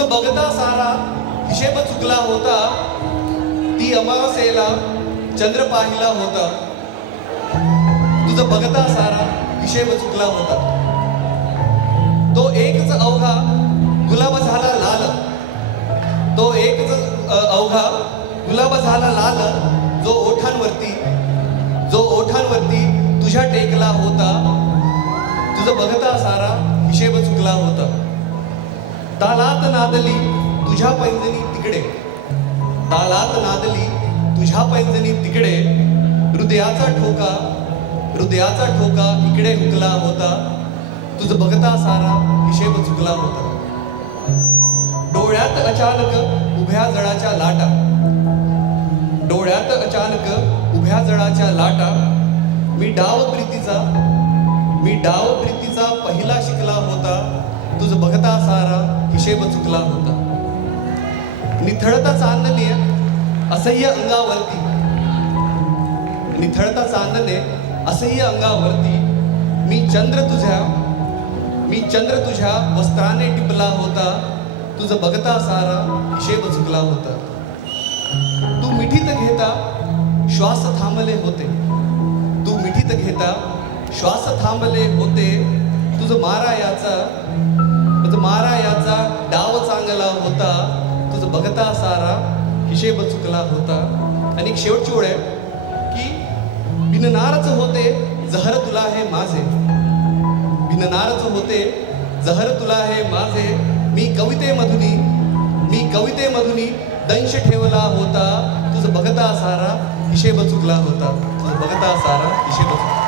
तुझं बघता सारा हिशेब चुकला होता, ती अमावास्येला चंद्र पाहिला होता. तुझं बघता सारा हिशेब चुकला होता. तो एकच अवघा गुलाब झाला लाल, तो एकच अवघा गुलाब झाला लाल, जो ओठांवरती तुझ्या टेकला होता. तुझं बघता सारा हिशेब चुकला होता. तालात नादली तुझ्या पैंजणी तिकडे, तालात नादली तुझ्या पैंजणी तिकडे, हृदयाचा ठोका इकडे हुकला होता. तुझं बघता सारा हिशेब चुकला होता. डोळ्यात अचानक उभ्या जळाच्या लाटा, डोळ्यात अचानक उभ्या जळाच्या लाटा, मी डाव प्रीतीचा पहिला शिकला होता. तुझं बघता सारा हिशेब चुकला होता. निथळता चांदणे असह्य अंगावरती, निथळता चांदणे असह्य अंगावरती, मी चंद्र तुझ्या वस्त्राने टिपला होता. तुझं बघता सारा हिशेब चुकला होता. तू मिठीत घेता श्वास थांबले होते, तू मिठीत घेता श्वास थांबले होते. तुझं मारा याचा डाव चांगला होता. तुझं बघता सारा हिशेब चुकला होता. आणि एक शेवटची ओळ आहे की बिननारच होते जहर तुला हे माझे, बिननारच होते जहर तुला हे माझे, मी कवितेमधुनी दंश ठेवला होता. तुझं बघता सारा हिशेब चुकला होता. तुझं बघता सारा हिशेब चुकला.